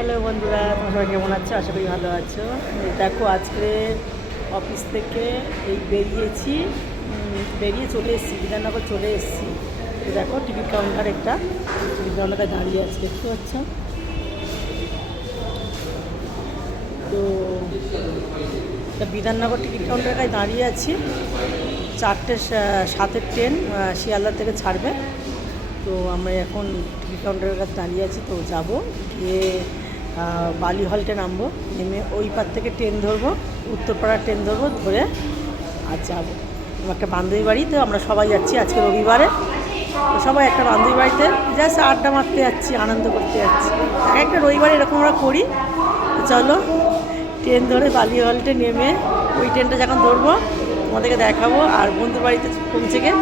Hello বন্ধুরা, তোমরা সবাই কেমন আছো? আশা করি ভালো আছো। দেখো আজকে অফিস থেকে বেরিয়ে চলে এসেছি, বিধাননগর চলে এসেছি। তো দেখো টিকিট কাউন্টার একটা টিকিট কাউন্টারে দাঁড়িয়ে আছে, দেখতে পাচ্ছ? তো বিধাননগর টিকিট কাউন্টারটায় দাঁড়িয়ে আছি। 4:07 ট্রেন শিয়ালদা থেকে ছাড়বে। তো আমরা এখন টিকিট কাউন্টারের কাছে দাঁড়িয়ে আছি। তো যাব গিয়ে বালি হল্টে নামবো, নেমে ওই পার থেকে ট্রেন ধরবো, উত্তরপাড়ার ট্রেন ধরবো, ধরে আর যাবো আমার একটা বান্ধবী বাড়ি। তো আমরা সবাই যাচ্ছি আজকে রবিবারে। তো সবাই একটা বান্ধবী বাড়িতে জাস্ট আড্ডা মারতে যাচ্ছি, আনন্দ করতে যাচ্ছি। একটা রবিবারে এরকম আমরা করি। তো চলো ট্রেন ধরে বালি হল্টে নেমে ওই ট্রেনটা যখন ধরবো তোমাদেরকে দেখাবো। আর বন্ধুর বাড়িতে পৌঁছে গিয়ে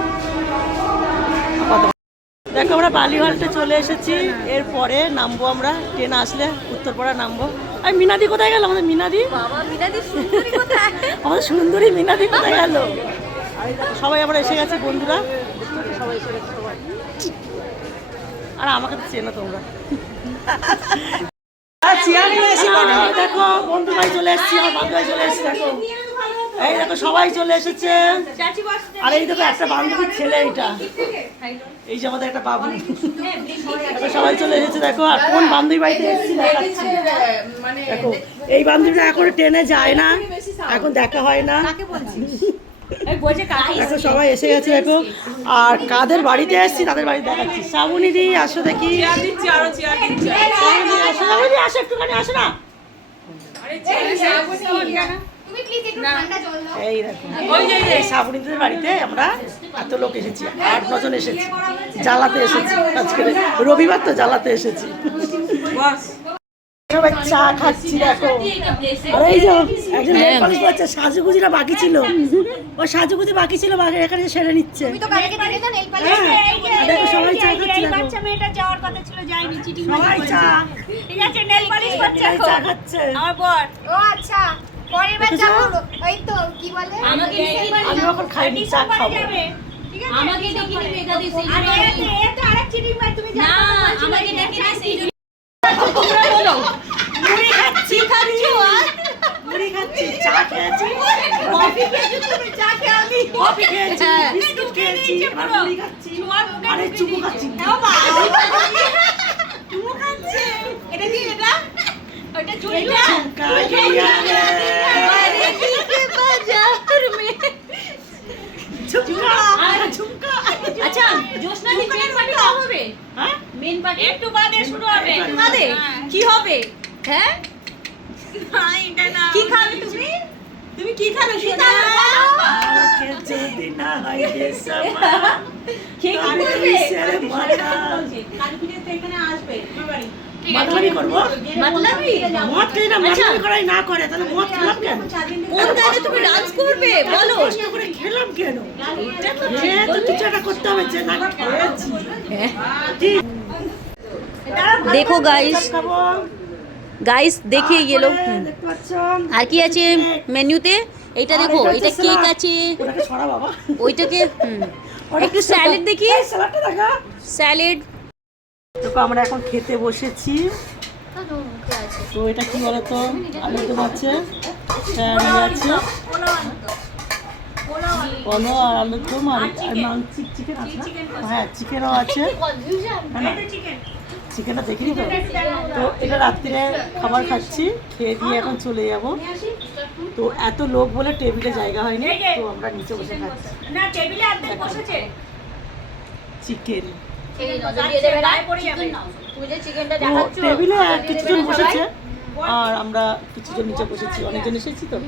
দেখো আমরা বালি হল্টে চলে এসেছি। এরপরে নামবো আমরা, ট্রেন আসলে উত্তরপাড়া নামবো। আর মিনাদি কোথায় গেল? আমাদের মিনাদি, আমাদের সুন্দরী মিনাদি কোথায় গেল? সবাই আমরা এসে গেছি বন্ধুরা, সবাই এসে গেছে সবাই। আর আমাকে তো চেনো তোমরা। দেখো বন্ধু ভাই চলে এসেছি, আমার বান্ধব ভাই চলে এসেছি। দেখো এই দেখো সবাই চলে এসেছে। আর এই দেখো একটা বান্ধবীর ছেলে, এইটা এই যে আমাদের একটা বাবু। সবাই চলে এসেছে দেখো। আর কোন বান্ধবী বাড়িতে এসেছি দেখাচ্ছি। দেখো এই বান্ধবীটা এখন ট্রেনে যায় না, এখন দেখা হয় না। দেখো সবাই এসে গেছে দেখো। আর কাদের বাড়িতে এসেছি তাদের বাড়ি দেখাচ্ছি। শ্রাবণী দি আসো দেখি, আসো একটুখানি, আসো না। এই দেখো এই শ্রাবণীদের বাড়িতে আমরা এত লোক এসেছি, 8-9 জন এসেছি। জ্বালাতে এসেছি আজকে রবিবার, তো জ্বালাতে এসেছি। সবাই চা খাচ্ছি দেখো। আর এই যে একজন নেল পালিশ করছে, সাজুগুজিটা বাকি ছিল, ওই সাজুগুজি বাকি ছিল, এখানে সেরে নিচ্ছে। দেখো সবাই চা খাচ্ছে, সবাই চা, ঠিক আছে, নেল পালিশ করছে, চা খাচ্ছে। আমার বর। ও আচ্ছা, পরের বার যাব। ওই তো কি বলে, আমি এখন খাইনি, চা খাবো। ঠিক আছে, আমাকে দেখি তুমি একাদি সেই। আরে এ তো আরেক চিটিং ভাই, তুমি জানো না, আমাকে দেখি না সেই। তোমরা বলো মুড়ি খাচ্ছি, খাচ্ছো আর মুড়ি খাচ্ছি, চা খেয়েছি, কফি খেয়েছো, তুমি চা খেয়ে আমি কফি খেয়েছি, বিস্কুট খেয়েছি, আর মুড়ি খাচ্ছি, আরে চুমু খাচ্ছি। চুমু খাচ্ছে, এটা কি? এটা ওটা চুড়িটা ঝুমকা গিয়া রে আরে দিকে বাজার মে ঝুমকা, ঝুমকা। আচ্ছা জোসনা দি মেন পার্টি কবে হবে? হ্যাঁ মেন পার্টি একটু বাদে শুরু হবে। একটু বাদে কি হবে? হ্যাঁ না, এটা না। কি খাবে তুমি? তুমি কি খাবে? সোনা কে যদি না হয় রে সমা কে কি করবে? সেরে মানা কালকে তো এখানে আসবে আমার বাড়ি। মাতলামি করবো, মাতলামি মদ খেয়ে না, মাতলামি করাই না করে, তাহলে মদ খেলাম কেন? কোন গানে তুমি ডান্স করবে বলো? কষ্ট করে খেলাম কেন? তো কিছু একটা করতে হবে, যে না খেয়েছি। ঠিক। देखो गाइस, খাবো গাইস দেখে গেলো। দেখতে পাচ্ছ আর কি আছে মেনুতে? এইটা দেখো, এটা কেক আছে, ওটাকে সরা বাবা, ওইটাকে একটু স্যালাড দেখি, স্যালাডটা দেখা। স্যালাড। দেখো আমরা এখন খেতে বসেছি। তো এটা কি বলতো, আলুর দম আছে, স্যালাড আছে, পোলো আর আলুর দম, আর চিকেন আছে না? হ্যাঁ চিকেনও আছে। চিকেনটা দেখিনি তো। তো এটা রাত্রিরে খাবার খাচ্ছি, খেয়ে দিয়ে এখন চলে যাব। তো এত লোক বলে টেবিলে জায়গা হয়নি, তো আমরা নিচে বসে খাচ্ছি। না টেবিলে অর্ধেক বসেছে। চিকেন তো টেবিলে কিছুজন বসেছে, আর আমরা কিছুজন নিচে বসেছি, অনেকজন এসেছি তো।